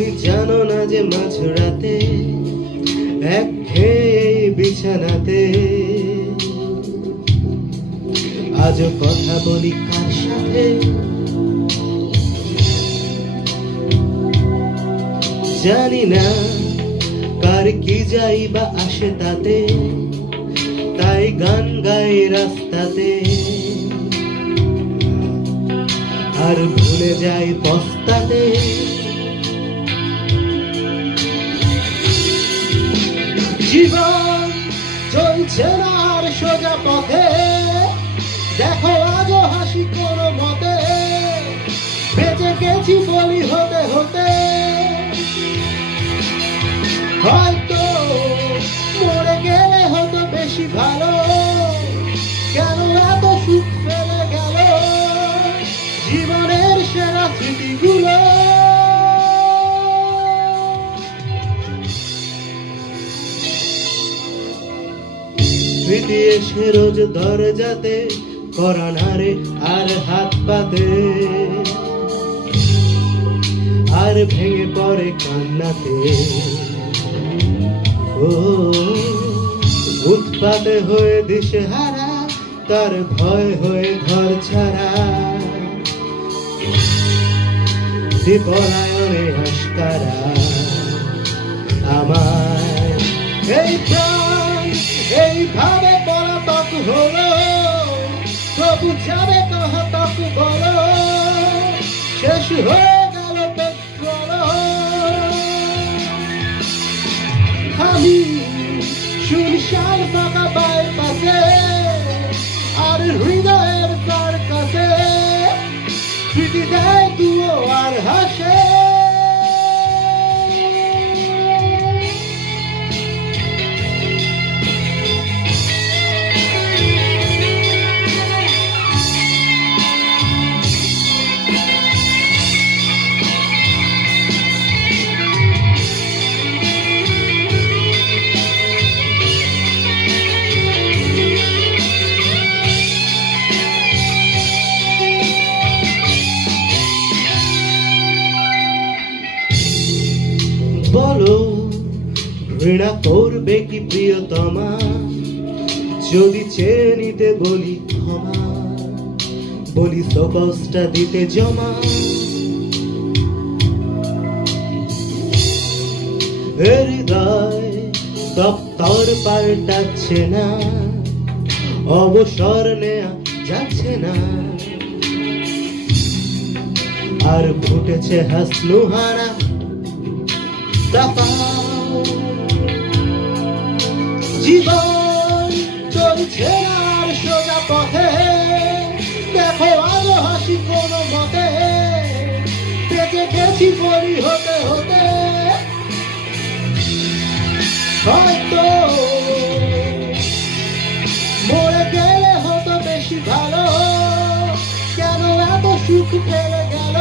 তুমি জানো না যে মাঝরাতে একঘেয়ে বিছানাতে আজও কথা বলি কার সাথে জানি না কার কি যাই বা আসে তাতে, তাই গান গাই রাস্তাতে আর ভুলে যাই পস্তাতে। জীবন চলছে না আর সোজা পথে, দেখো আজও হাসি কোনো মতে, বেঁচে গেছি বলি হতে হতে। হয়তো মরে গেলে হতো বেশি ভালো, কেন এত সুখ ফেলে গেল জীবনের সেরা স্মৃতিগুলো। স্মৃতি এসে রোজ দরজাতে করানারে আর হাত পাতে, আর ভেঙে পড়ে কান্নাতে। ও উৎপাতে হয়ে দিশেহারা, তার ভয় হয়ে ঘর ছাড়া, বিপলায়নে আশকারা আমার এই প্রাণ এইভাবে পলাতক হলো। তবু যাবে কাহা তক বলো, শেষ হয়ে গেল পেট্রোল। আমি শুনশান ফাঁকা বাইপাসে, আর হৃদয়ের তার কাছে স্মৃতি দেয় তুও আর হাসে। বলো ঘৃণা করবে কি প্রিয়তমা, যদি চেয়ে নিতে বলি ক্ষমা, বলি সকসটা দিতে জমা। হৃদয় দপ্তর পাল্টাচ্ছে না, অবসর নেয়া যাচ্ছে না, আর ফুটেছে হাসনুহানা। জীবন চলছে আর সোজা পথে, দেখো আলো হাসি কোনো মতে, বেঁচে গেছি বলি হতে হতে। হয়তো মরে গেলে হতো বেশি ভালো, কেন এত সুখ ফেলে গেল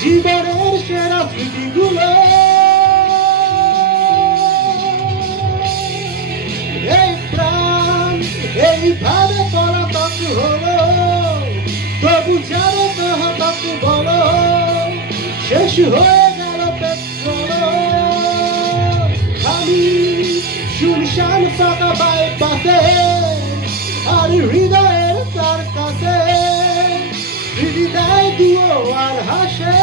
জীবনের সেরা স্মৃতিগুলো। এই প্রাণ এইভাবে পলাতক হলো, তবু যাবে কাহা তক বলো, শেষ হয়ে গেল পেট্রোল। আমি শুনশান ফাঁকা বাইপাসে, আর হৃদয়ের তার কাছে স্মৃতি দেয় দুও আর হাসে।